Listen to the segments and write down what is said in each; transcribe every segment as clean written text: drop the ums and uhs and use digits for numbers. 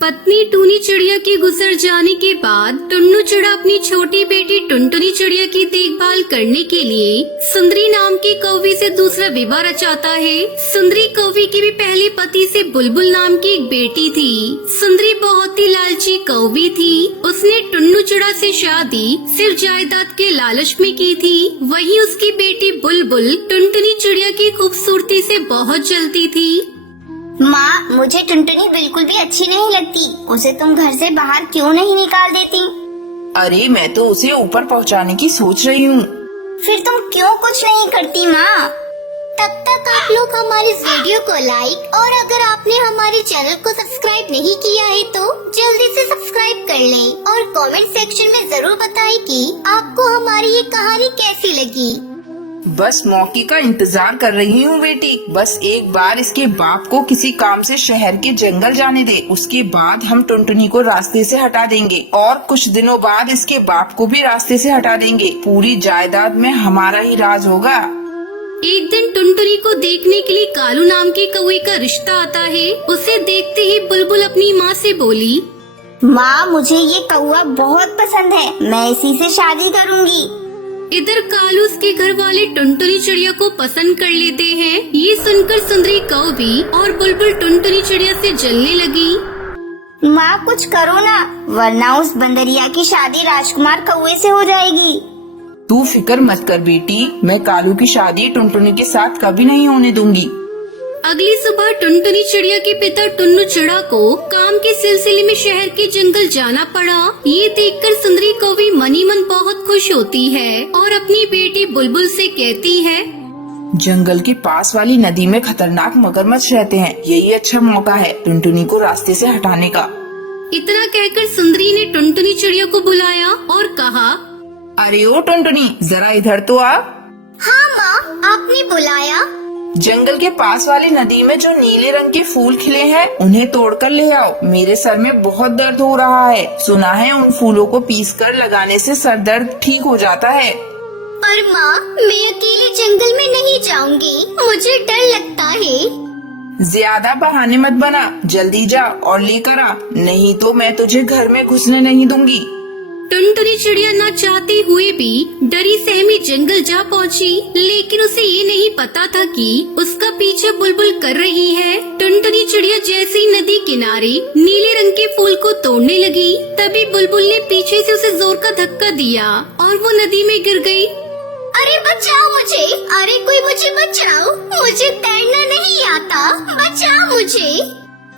पत्नी टूनी चिड़िया के गुजर जाने के बाद टुन्नू चिड़ा अपनी छोटी बेटी टुनटुनी चिड़िया की देखभाल करने के लिए सुंदरी नाम की कौवी से दूसरा विवाह रचाता है। सुंदरी कौवी की भी पहले पति से बुलबुल नाम की एक बेटी थी। सुंदरी बहुत ही लालची कौवी थी। उसने टुन्नू चिड़ा से शादी सिर्फ जायदाद के लालच में की थी। वहीं उसकी बेटी बुलबुल टुनटुनी चिड़िया की खूबसूरती से बहुत जलती थी। माँ, मुझे टुनटुनी बिल्कुल भी अच्छी नहीं लगती। उसे तुम घर से बाहर क्यों नहीं निकाल देती? अरे मैं तो उसे ऊपर पहुंचाने की सोच रही हूँ। फिर तुम क्यों कुछ नहीं करती माँ? तब तक आप लोग हमारे इस वीडियो को लाइक और अगर आपने हमारे चैनल को सब्सक्राइब नहीं किया है तो जल्दी से सब्सक्राइब कर लें और कमेंट सेक्शन में जरूर बताएं कि आपको हमारी ये कहानी कैसी लगी। बस मौके का इंतजार कर रही हूँ बेटी। बस एक बार इसके बाप को किसी काम से शहर के जंगल जाने दे, उसके बाद हम टुनटुनी को रास्ते से हटा देंगे और कुछ दिनों बाद इसके बाप को भी रास्ते से हटा देंगे। पूरी जायदाद में हमारा ही राज होगा। एक दिन टुनटुनी को देखने के लिए कालू नाम के कौवे का रिश्ता आता है। उसे देखते ही बुलबुल अपनी माँ से बोली, माँ, मुझे ये कौवा बहुत पसंद है, मैं इसी से शादी करूँगी। इधर कालू उसके घर वाले टुनटुनी चिड़िया को पसंद कर लेते हैं। ये सुनकर सुंदरी कौवी और बुलबुल टुनटुनी चिड़िया से जलने लगी। माँ, कुछ करो ना, वरना उस बंदरिया की शादी राजकुमार कौवे से हो जाएगी। तू फिक्र मत कर बेटी, मैं कालू की शादी टुनटुनी के साथ कभी नहीं होने दूंगी। अगली सुबह टुनटुनी चिड़िया के पिता टुन्नू चिड़ा को काम के सिलसिले में शहर के जंगल जाना पड़ा। ये देखकर सुंदरी कौवी मनी मन बहुत खुश होती है और अपनी बेटी बुलबुल से कहती है, जंगल के पास वाली नदी में खतरनाक मगरमच्छ रहते हैं, यही अच्छा मौका है टुनटुनी को रास्ते से हटाने का। इतना कहकर सुंदरी ने टुनटुनी चिड़िया को बुलाया और कहा, अरे ओ टुनटुनी, जरा इधर तो आ। हाँ माँ, आपने बुलाया? जंगल के पास वाली नदी में जो नीले रंग के फूल खिले हैं उन्हें तोड़कर ले आओ। मेरे सर में बहुत दर्द हो रहा है। सुना है उन फूलों को पीसकर लगाने से सर दर्द ठीक हो जाता है। पर माँ, मैं अकेले जंगल में नहीं जाऊंगी, मुझे डर लगता है। ज्यादा बहाने मत बना, जल्दी जा और लेकर आ, नहीं तो मैं तुझे घर में घुसने नहीं दूंगी। टुनटुनी चिड़िया न चाहते हुए भी डरी सहमी जंगल जा पहुंची, लेकिन उसे ये नहीं पता था कि उसका पीछे बुलबुल कर रही है। टुनटुनी चिड़िया जैसे ही नदी किनारे नीले रंग के फूल को तोड़ने लगी, तभी बुलबुल ने पीछे से उसे जोर का धक्का दिया और वो नदी में गिर गई। अरे बचाओ मुझे, अरे कोई मुझे बचाओ, मुझे तैरना नहीं आता, बचाओ मुझे।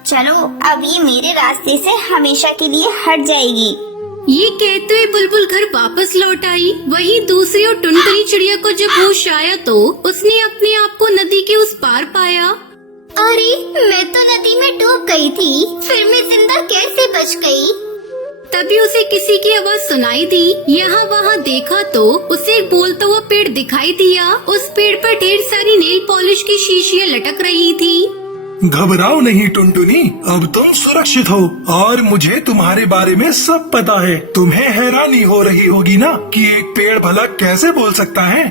चलो, अब ये मेरे रास्ते से हमेशा के लिए हट जाएगी। ये कहते हुए बुलबुल घर वापस लौट आई। वहीं दूसरी ओर टुनटुनी चिड़िया को जब होश आया तो उसने अपने आप को नदी के उस पार पाया। अरे, मैं तो नदी में डूब गई थी, फिर मैं जिंदा कैसे बच गई? तभी उसे किसी की आवाज सुनाई दी। यहाँ वहाँ देखा तो उसे एक बोलता हुआ पेड़ दिखाई दिया। उस पेड़ पर ढेर सारी नेल पॉलिश की शीशियाँ लटक रही थी। घबराओ नहीं टुनटुनी, अब तुम सुरक्षित हो और मुझे तुम्हारे बारे में सब पता है। तुम्हें हैरानी हो रही होगी ना कि एक पेड़ भला कैसे बोल सकता है।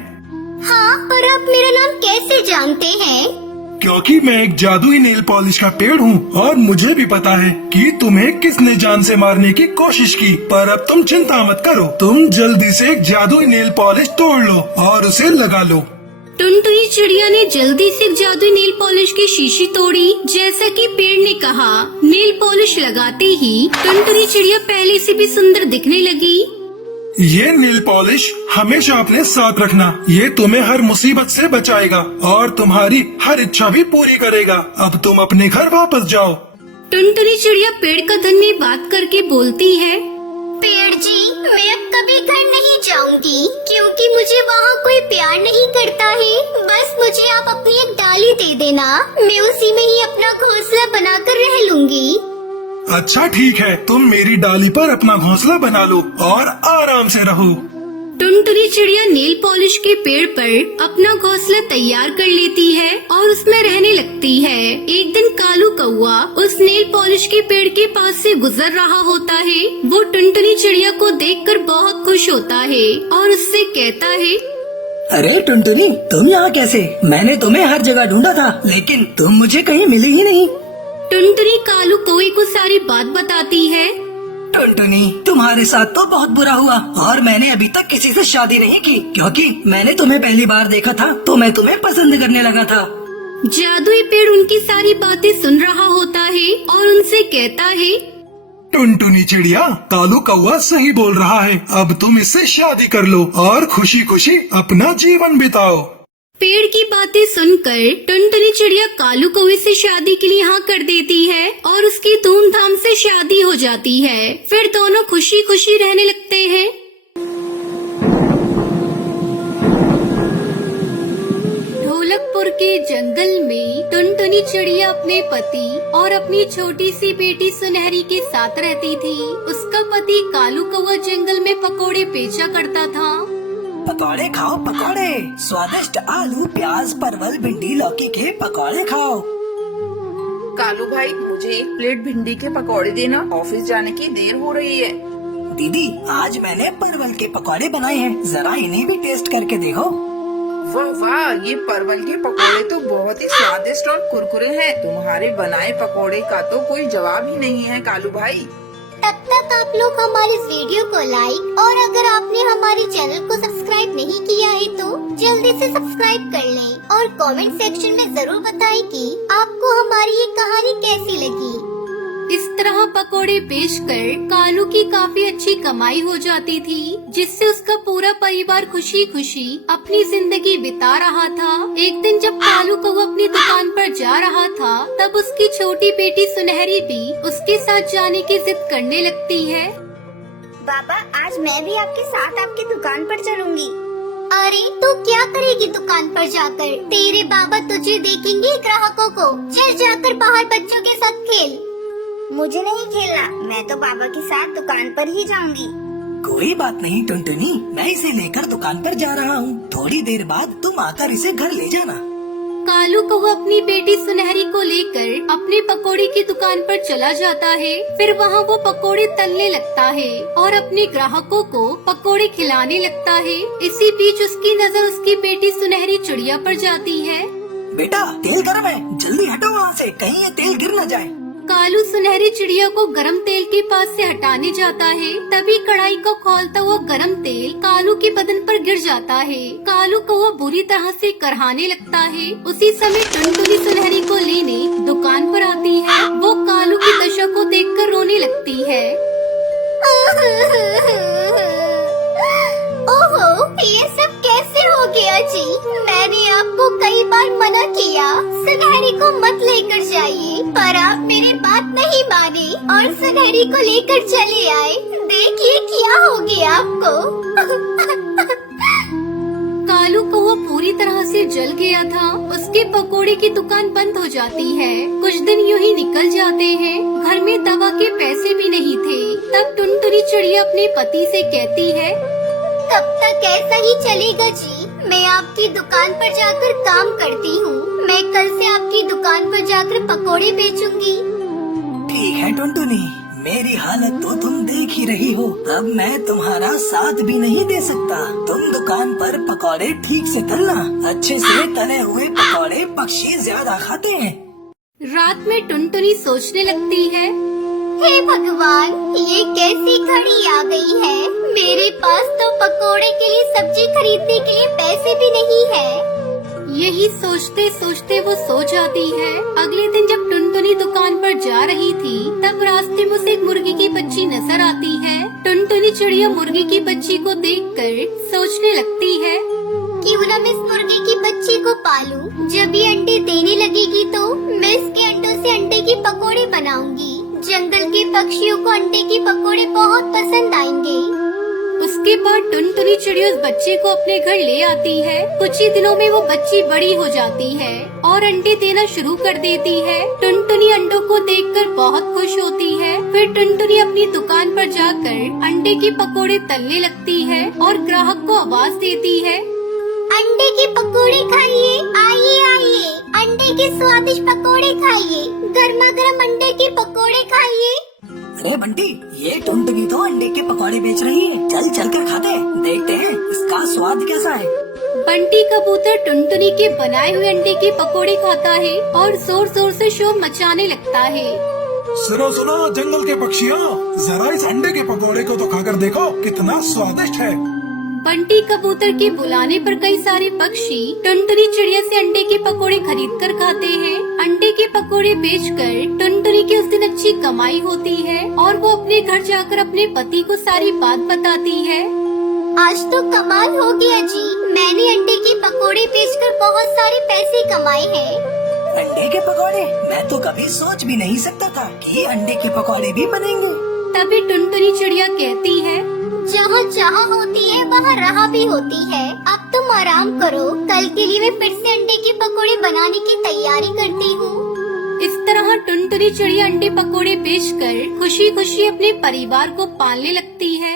हाँ, पर आप मेरा नाम कैसे जानते हैं? क्योंकि मैं एक जादुई नेल पॉलिश का पेड़ हूँ और मुझे भी पता है कि तुम्हें किसने जान से मारने की कोशिश की। पर अब तुम चिंता मत करो, तुम जल्दी से एक जादुई नेल पॉलिश तोड़ लो और उसे लगा लो। टुनटुनी चिड़िया ने जल्दी से जादुई नेल पॉलिश की शीशी तोड़ी, जैसा कि पेड़ ने कहा। नेल पॉलिश लगाते ही टुनटुनी चिड़िया पहले से भी सुंदर दिखने लगी। ये नेल पॉलिश हमेशा अपने साथ रखना, ये तुम्हें हर मुसीबत से बचाएगा और तुम्हारी हर इच्छा भी पूरी करेगा। अब तुम अपने घर वापस जाओ। टुनटुनी चिड़िया पेड़ का धन्यवाद करके बोलती है, पेड़ जी, मैं अब कभी घर नहीं जाऊंगी क्योंकि मुझे वहाँ कोई प्यार नहीं करता है। बस मुझे आप अपनी एक डाली दे देना, मैं उसी में ही अपना घोंसला बनाकर रह लूंगी। अच्छा ठीक है, तुम मेरी डाली पर अपना घोंसला बना लो और आराम से रहो। टुनटुनी चिड़िया नेल पॉलिश के पेड़ पर अपना घोंसला तैयार कर लेती है और उसमें रहने लगती है। एक दिन कालू कौवा उस नेल पॉलिश के पेड़ के पास से गुजर रहा होता है। वो टुनटुनी चिड़िया को देखकर बहुत खुश होता है और उससे कहता है, अरे टुनटुनी, तुम यहाँ कैसे? मैंने तुम्हें हर जगह ढूंढा था लेकिन तुम मुझे कहीं मिली ही नहीं। टुनटुनी कालू कौवे को सारी बात बताती है। टुनटुनी, तुम्हारे साथ तो बहुत बुरा हुआ और मैंने अभी तक किसी से शादी नहीं की क्योंकि मैंने तुम्हें पहली बार देखा था तो मैं तुम्हें पसंद करने लगा था। जादुई पेड़ उनकी सारी बातें सुन रहा होता है और उनसे कहता है, टुनटुनी चिड़िया, कालू कौवा सही बोल रहा है। अब तुम इससे शादी कर लो और खुशी खुशी अपना जीवन बिताओ। पेड़ की बातें सुनकर टुनटुनी चिड़िया कालू कौवे से शादी के लिए हाँ कर देती है और उसकी धूमधाम से शादी हो जाती है। फिर दोनों खुशी खुशी रहने लगते हैं। ढोलकपुर के जंगल में टुनटुनी चिड़िया अपने पति और अपनी छोटी सी बेटी सुनहरी के साथ रहती थी। उसका पति कालू कौवा जंगल में पकोड़े बेचा करता था। पकौड़े खाओ पकौड़े, स्वादिष्ट आलू प्याज परवल भिंडी लौकी के पकौड़े खाओ। कालू भाई, मुझे एक प्लेट भिंडी के पकौड़े देना, ऑफिस जाने की देर हो रही है। दीदी, आज मैंने परवल के पकौड़े बनाए हैं, जरा इन्हें भी टेस्ट करके देखो। वाह वाह, ये परवल के पकोड़े तो बहुत ही स्वादिष्ट और कुरकुरे हैं। तुम्हारे बनाए पकोड़े का तो कोई जवाब ही नहीं है कालू भाई। तब तक आप लोग हमारे इस वीडियो को लाइक और अगर आपने हमारे चैनल को सब्सक्राइब नहीं किया है तो जल्दी से सब्सक्राइब कर लें और कमेंट सेक्शन में जरूर बताएं कि आपको हमारी ये कहानी कैसी लगी। इस तरह पकोड़े बेचकर कालू की काफी अच्छी कमाई हो जाती थी, जिससे उसका पूरा परिवार खुशी खुशी अपनी जिंदगी बिता रहा था। एक दिन जब कालू कौवा अपनी दुकान पर जा रहा था, तब उसकी छोटी बेटी सुनहरी भी उसके साथ जाने की जिद करने लगती है। बाबा, आज मैं भी आपके साथ आपकी दुकान पर चलूंगी। अरे, तू क्या करेगी दुकान पर जाकर? तेरे बाबा तुझे देखेंगे ग्राहकों को। चल जाकर बाहर बच्चों के साथ खेल। मुझे नहीं खेलना, मैं तो बाबा के साथ दुकान पर ही जाऊंगी। कोई बात नहीं टुनटुनी, मैं इसे लेकर दुकान पर जा रहा हूँ। थोड़ी देर बाद तुम आकर इसे घर ले जाना। कालू कौवा अपनी बेटी सुनहरी को लेकर अपने पकोड़े की दुकान पर चला जाता है। फिर वहाँ वो पकोड़े तलने लगता है और अपने ग्राहकों को पकोड़े खिलाने लगता है। इसी बीच उसकी नजर उसकी बेटी सुनहरी चिड़िया पर जाती है। बेटा, तेल गर्म है, जल्दी हटो वहाँ से, कहीं ये तेल गिर न जाए। कालू सुनहरी चिड़िया को गरम तेल के पास से हटाने जाता है, तभी कढ़ाई को खोलता हुआ गरम तेल कालू के बदन पर गिर जाता है। कालू को वो बुरी तरह से करहाने लगता है। उसी समय टुनटुनी सुनहरी को लेने दुकान पर आती है। वो कालू की दशा को देखकर रोने लगती है। ओहो, ये सब कैसे हो गया जी? मैंने आपको कई बार मना किया सुनहरी को मत लेकर जाइए, पर आप मेरी बात नहीं माने और सुनहरी को लेकर चले आए। देखिए क्या हो गया आपको। कालू को वो पूरी तरह से जल गया था। उसके पकोड़े की दुकान बंद हो जाती है। कुछ दिन यूं ही निकल जाते हैं। घर में दवा के पैसे भी नहीं थे। तब टुनटुनी चिड़िया अपने पति से कहती है, कब तक ऐसा ही चलेगा जी? मैं आपकी दुकान पर जाकर काम करती हूँ। मैं कल से आपकी दुकान पर जाकर पकोड़े बेचूंगी। ठीक है टुनटुनी, मेरी हालत तो तुम देख ही रही हो। अब मैं तुम्हारा साथ भी नहीं दे सकता। तुम दुकान पर पकौड़े ठीक से तलना। अच्छे से तले हुए पकौड़े पक्षी ज्यादा खाते हैं। रात में टुनटुनी सोचने लगती है, हे भगवान, ये कैसी घड़ी आ गई है? मेरे पास तो पकोड़े के लिए सब्जी खरीदने के लिए पैसे भी नहीं है। यही सोचते सोचते वो सो जाती है। अगले दिन जब टुनटुनी दुकान पर जा रही थी, तब रास्ते में उसे एक मुर्गी की बच्ची नजर आती है। टुनटुनी चिड़िया मुर्गी की बच्ची को देखकर सोचने लगती है, क्यों ना मैं इस मुर्गी की बच्ची को पालूं। जब ये अंडे देने लगेगी तो मैं इसके अंडों से अंडे की पकोड़े बनाऊंगी। जंगल के पक्षियों को अंडे की पकोड़े बहुत पसंद आएंगे। उसके बाद टुनटुनी चिड़िया उस बच्चे को अपने घर ले आती है। कुछ ही दिनों में वो बच्ची बड़ी हो जाती है और अंडे देना शुरू कर देती है। टुनटुनी अंडों को देखकर बहुत खुश होती है। फिर टुनटुनी अपनी दुकान पर जाकर अंडे की पकोड़े तलने लगती है और ग्राहक को आवाज देती है, अंडे के पकोड़े खाइए, आइए आइए, अंडे के स्वादिष्ट पकोड़े खाइए, गर्मा गर्म अंडे के पकोड़े खाइए। अरे बंटी, ये टुनटुनी तो अंडे के पकौड़े बेच रही है। चल चल कर खाते हैं, देखते हैं इसका स्वाद कैसा है। बंटी कबूतर टुनटुनी के बनाए हुए अंडे के पकोड़े खाता है और जोर जोर से शोर मचाने लगता है। सुनो सुनो जंगल के पक्षियों, जरा इस अंडे के पकौड़े को तो खाकर देखो, कितना स्वादिष्ट है। बंटी कबूतर के बुलाने पर कई सारे पक्षी टुनटुनी चिड़िया से अंडे के पकोड़े खरीद कर खाते हैं। अंडे के पकोड़े बेचकर टुनटुनी की उस दिन अच्छी कमाई होती है और वो अपने घर जाकर अपने पति को सारी बात बताती है। आज तो कमाल हो गया जी, मैंने अंडे के पकोड़े बेचकर बहुत सारे पैसे कमाए हैं। अंडे के पकौड़े? मैं तो कभी सोच भी नहीं सकता था कि अंडे के पकौड़े भी बनेंगे। तभी टुनटुनी चिड़िया कहती है, जहाँ चाह होती है वहाँ राह भी होती है। अब तुम आराम करो, कल के लिए मैं फिर से अंडे के पकोड़े बनाने की तैयारी करती हूँ। इस तरह टुनटुनी चिड़िया अंडे पकोड़े बेचकर खुशी खुशी अपने परिवार को पालने लगती है।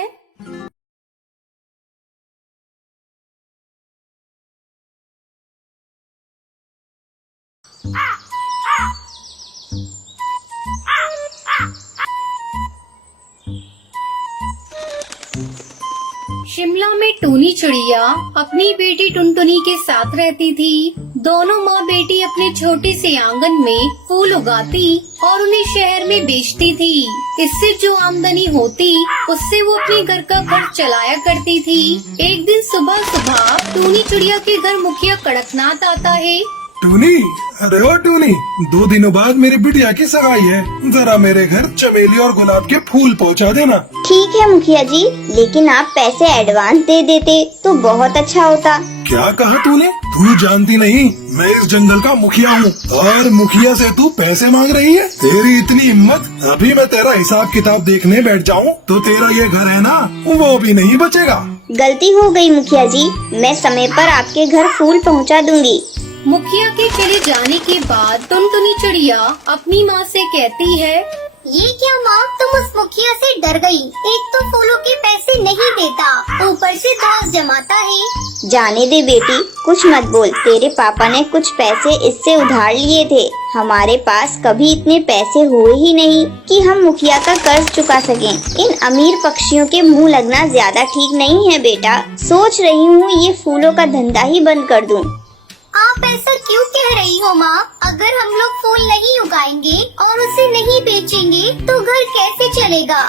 शिमला में टूनी चिड़िया अपनी बेटी टुनटुनी के साथ रहती थी। दोनों माँ बेटी अपने छोटे से आंगन में फूल उगाती और उन्हें शहर में बेचती थी। इससे जो आमदनी होती उससे वो अपने घर का खर्च चलाया करती थी। एक दिन सुबह सुबह टूनी चिड़िया के घर मुखिया कड़कनाथ आता है। टूनी, अरे ओ टूनी, 2 दिनों बाद मेरी बिटिया की सगाई है, जरा मेरे घर चमेली और गुलाब के फूल पहुंचा देना। ठीक है मुखिया जी, लेकिन आप पैसे एडवांस दे देते तो बहुत अच्छा होता। क्या कहा तूने? तू जानती नहीं मैं इस जंगल का मुखिया हूँ और मुखिया से तू पैसे मांग रही है? तेरी इतनी हिम्मत, अभी मैं तेरा हिसाब किताब देखने बैठ जाऊँ तो तेरा ये घर है ना, वो भी नहीं बचेगा। गलती हो गई मुखिया जी, मैं समय पर आपके घर फूल पहुंचा दूंगी। मुखिया के चले जाने के बाद टुनटुनी चिड़िया अपनी माँ से कहती है, ये क्या माँ, तुम उस मुखिया से डर गई। एक तो फूलों के पैसे नहीं देता, ऊपर से दोस्त जमाता है। जाने दे बेटी, कुछ मत बोल। तेरे पापा ने कुछ पैसे इससे उधार लिए थे। हमारे पास कभी इतने पैसे हुए ही नहीं कि हम मुखिया का कर्ज चुका सकें। इन अमीर पक्षियों के मुंह लगना ज्यादा ठीक नहीं है बेटा। सोच रही हूँ ये फूलों का धंधा ही बंद कर दूं। आप ऐसा क्यों कह रही हो माँ? अगर हम लोग फूल नहीं उगाएंगे और उसे नहीं बेचेंगे तो घर कैसे चलेगा?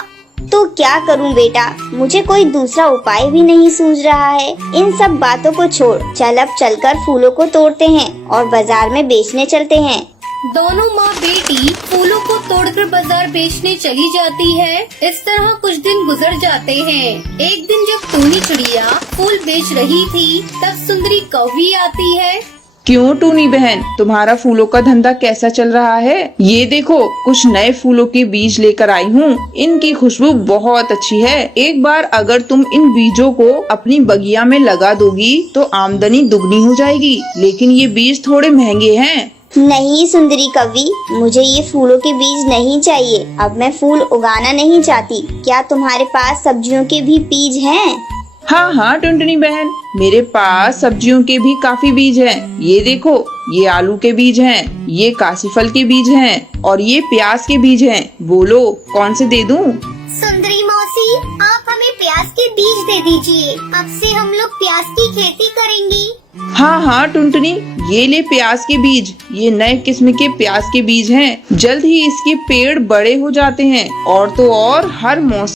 तो क्या करूं बेटा, मुझे कोई दूसरा उपाय भी नहीं सूझ रहा है। इन सब बातों को छोड़, चल अब चलकर फूलों को तोड़ते हैं और बाजार में बेचने चलते हैं। दोनों माँ बेटी फूलों को तोड़कर बाजार बेचने चली जाती है। इस तरह कुछ दिन गुजर जाते हैं। एक दिन जब टूनी चिड़िया फूल बेच रही थी तब सुंदरी कौवी आती है। क्यों टूनी बहन, तुम्हारा फूलों का धंधा कैसा चल रहा है? ये देखो, कुछ नए फूलों के बीज लेकर आई हूँ। इनकी खुशबू बहुत अच्छी है। एक बार अगर तुम इन बीजों को अपनी बगिया में लगा दोगी तो आमदनी दुगनी हो जाएगी। लेकिन ये बीज थोड़े महंगे हैं। नहीं सुंदरी कवि, मुझे ये फूलों के बीज नहीं चाहिए। अब मैं फूल उगाना नहीं चाहती। क्या तुम्हारे पास सब्जियों के भी बीज हैं? हाँ हाँ टुनटुनी बहन, मेरे पास सब्जियों के भी काफी बीज हैं। ये देखो, ये आलू के बीज हैं, ये काशीफल के बीज हैं और ये प्याज के बीज हैं। बोलो कौन से दे दूं? सुंदरी मौसी, आप हमें प्याज के बीज दे दीजिए। अब से हम लोग प्याज की खेती करेंगे। हाँ हाँ टुनटुनी, ये ले प्याज के बीज। ये नए किस्म के प्याज के बीज हैं। जल्द ही इसके पेड़ बड़े हो जाते हैं और तो और हर मौसम